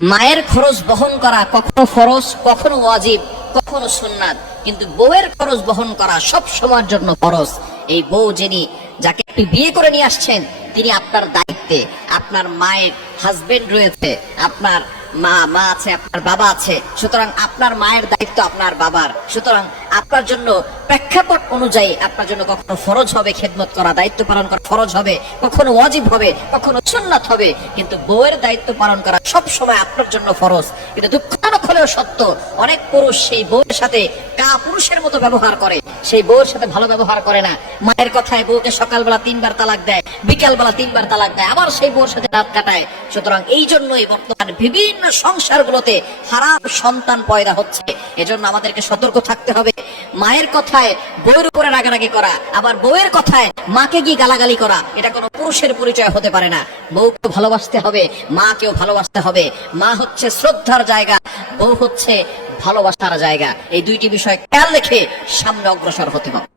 মায়ের খরচ বহন করা কখনো ফরজ, কখনো ওয়াজিব, কখনো সুন্নাত, কিন্তু বউয়ের খরচ বহন করা সব সময়ের জন্য ফরজ। এই বউ যিনি, যাকে আপনি বিয়ে করে নিয়ে আসছেন, তিনি আপনার দায়িত্বে। আপনার মায়ের হাজবেন্ড রয়েছে, আপনার মা আছে, আপনার বাবা আছে, সুতরাং আপনার মায়ের দায়িত্ব আপনার বাবার। সুতরাং আপনার জন্য প্রেক্ষাপট অনুযায়ী আপনার জন্য কখনো ফরজ হবে খেদমত করা, দায়িত্ব পালন করা ফরজ হবে, কখনো ওয়াজিব হবে, কখনো সুন্নাত হবে, কিন্তু বউয়ের দায়িত্ব পালন করা সব সময় আপনার জন্য ফরজ। কিন্তু দুঃখজনক হলেও সত্য, অনেক পুরুষ সেই বউয়ের সাথে পুরুষের মতো ব্যবহার করে, সেই বউয়ের সাথে ভালো ব্যবহার করে না। মায়ের কথায় বউকে সকালবেলা 3বার তালাক দেয়, বিকালবেলা 3বার তালাক দেয়, আবার সেই বউর সাথে রাত কাটায়। সুতরাং এই জন্যই বর্তমানে বিভিন্ন সংসারগুলোতে হারাম সন্তান পয়দা হচ্ছে। এজন্য আমাদেরকে সতর্ক থাকতে হবে। মায়ের কথায় বউয়ের উপরে রাগারাগি করা, আবার বউয়ের কথায় মাকে গিয়ে গালাগালি করা, এটা কোনো পুরুষের পরিচয় হতে পারে না। বউকে ভালোবাসতে হবে, মাকেও ভালোবাসতে হবে। মা হচ্ছে শ্রদ্ধার জায়গা, বউ হচ্ছে ভালোবাসার জায়গা। এই দুইটি বিষয় খেয়াল রেখে সামনে অগ্রসর হতে হবে।